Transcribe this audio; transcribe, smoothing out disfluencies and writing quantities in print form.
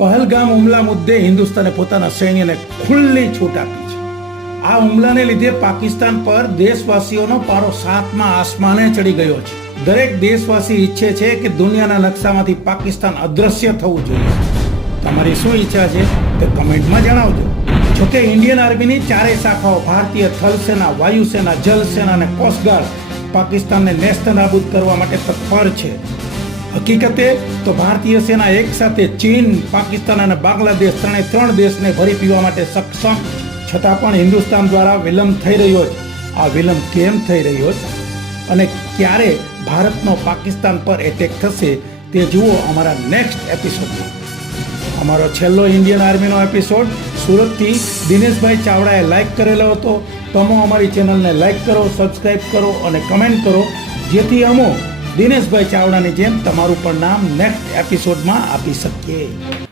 પહલગામ હુમલા મુદ્દે હિન્દુસ્તાને પોતાના સૈન્યને ખુલ્લી છૂટ આપી છે. આ હુમલાને લીધે પાકિસ્તાન પર દેશવાસીઓનો પારો 7મા આસમાને ચડી ગયો છે. દરેક દેશવાસી ઈચ્છે છે કે દુનિયાના નકશામાંથી પાકિસ્તાન અદ્રશ્ય થવું જોઈએ. તમારી શું ઈચ્છા છે તે કમેન્ટમાં જણાવજો. જોકે ઇન્ડિયન આર્મીની ચારેય શાખાઓ ભારતીય થલસેના, વાયુસેના, જલસેના અને કોસ્ટગાર્ડ પાકિસ્તાનને નેસ્તનાબૂદ કરવા માટે તત્પર છે. હકીકતે તો ભારતીય સેના એક સાથે ચીન, પાકિસ્તાન અને બાંગ્લાદેશ ત્રણ દેશને ભરી પીવા માટે સક્ષમ, છતાં પણ હિન્દુસ્તાન દ્વારા વિલંબ થઈ રહ્યો છે. આ વિલંબ કેમ થઈ રહ્યો છે અને ક્યારે ભારતનો પાકિસ્તાન પર એટેક થશે તે જુઓ અમારા નેક્સ્ટ એપિસોડમાં. અમારો છેલ્લો ઇન્ડિયન આર્મીનો એપિસોડ સુરતથી દિનેશભાઈ ચાવડાએ લાઈક કરેલો હતો. તમે અમારી ચેનલને લાઈક કરો, સબસ્ક્રાઈબ કરો અને કમેન્ટ કરો, જેથી અમે દિનેશભાઈ ચાવડાની જેમ તમારું પણ નામ નેક્સ્ટ એપિસોડમાં આપી શકીએ.